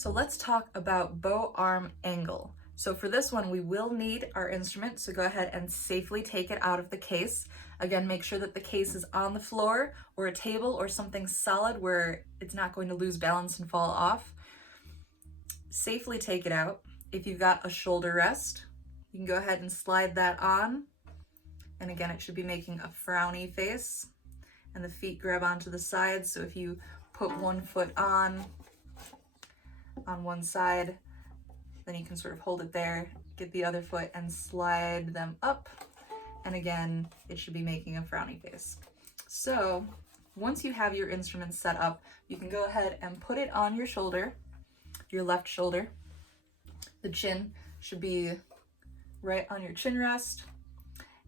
So let's talk about bow arm angle. So for this one, we will need our instrument, so go ahead and safely take it out of the case. Again, make sure that the case is on the floor or a table or something solid where it's not going to lose balance and fall off. Safely take it out. If you've got a shoulder rest, you can go ahead and slide that on. And again, it should be making a frowny face. And the feet grab onto the sides, so if you put one foot on one side, then you can sort of hold it there, get the other foot and slide them up. And again, it should be making a frowny face. So once you have your instrument set up, you can go ahead and put it on your shoulder, your left shoulder. The chin should be right on your chin rest.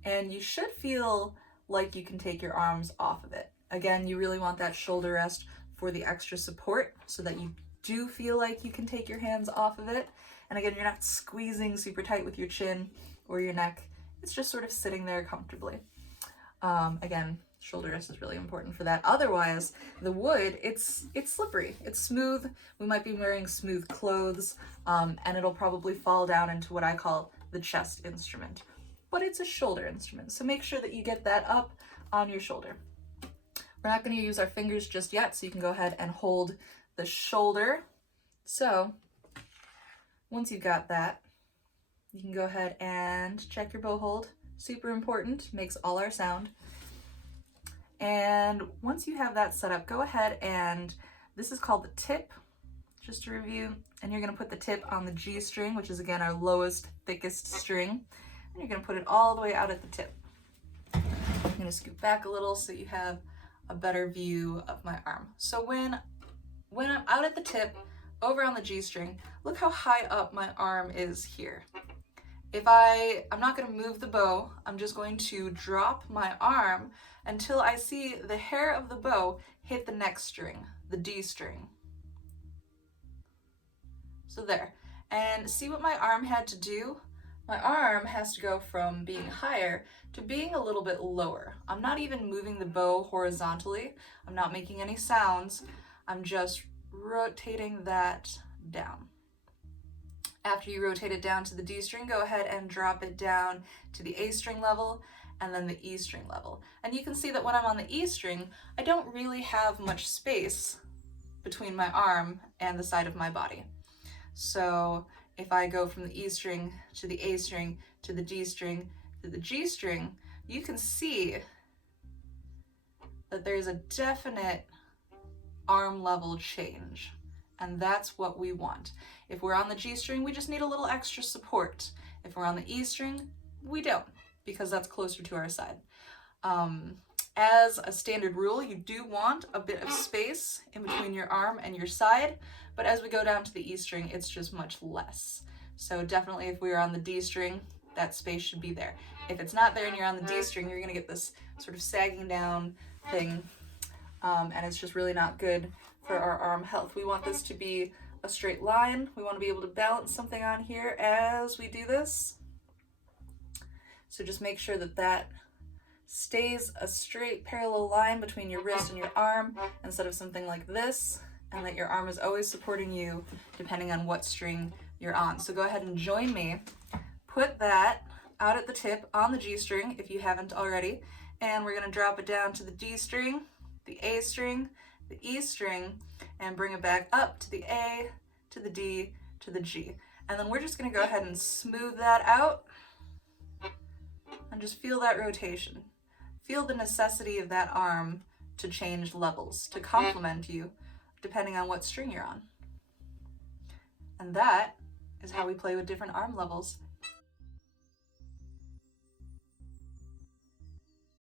And you should feel like you can take your arms off of it. Again, you really want that shoulder rest for the extra support so that you do feel like you can take your hands off of it. And again, you're not squeezing super tight with your chin or your neck. It's just sort of sitting there comfortably. Again, shoulder rest is really important for that. Otherwise, the wood, it's slippery, it's smooth. We might be wearing smooth clothes, and it'll probably fall down into what I call the chest instrument. But it's a shoulder instrument, so make sure that you get that up on your shoulder. We're not going to use our fingers just yet, so you can go ahead and hold the shoulder. So once you've got that, you can go ahead and check your bow hold. Super important, makes all our sound. And once you have that set up, go ahead and, this is called the tip, just to review, and you're going to put the tip on the G string, which is again our lowest, thickest string, and you're going to put it all the way out at the tip. I'm going to scoot back a little so you have a better view of my arm. So when I'm out at the tip, over on the G string, look how high up my arm is here. If I'm not going to move the bow, I'm just going to drop my arm until I see the hair of the bow hit the next string, the D string. So there. And see what my arm had to do? My arm has to go from being higher to being a little bit lower. I'm not even moving the bow horizontally. I'm not making any sounds. I'm just rotating that down. After you rotate it down to the D string, go ahead and drop it down to the A string level and then the E string level. And you can see that when I'm on the E string, I don't really have much space between my arm and the side of my body. So if I go from the E string to the A string to the D string to the G string, you can see that there's a definite arm level change. And that's what we want. If we're on the G string, we just need a little extra support. If we're on the E string, we don't, because that's closer to our side. As a standard rule, you do want a bit of space in between your arm and your side, but as we go down to the E string, it's just much less. So definitely if we are on the D string, that space should be there. If it's not there and you're on the D string, you're gonna get this sort of sagging down thing, and it's just really not good for our arm health. We want this to be a straight line. We want to be able to balance something on here as we do this. So just make sure that that stays a straight parallel line between your wrist and your arm instead of something like this, and that your arm is always supporting you depending on what string you're on. So go ahead and join me. Put that out at the tip on the G string if you haven't already, and we're going to drop it down to the D string, the A string, the E string, and bring it back up to the A, to the D, to the G. And then we're just going to go ahead and smooth that out and just feel that rotation. Feel the necessity of that arm to change levels, to complement you depending on what string you're on. And that is how we play with different arm levels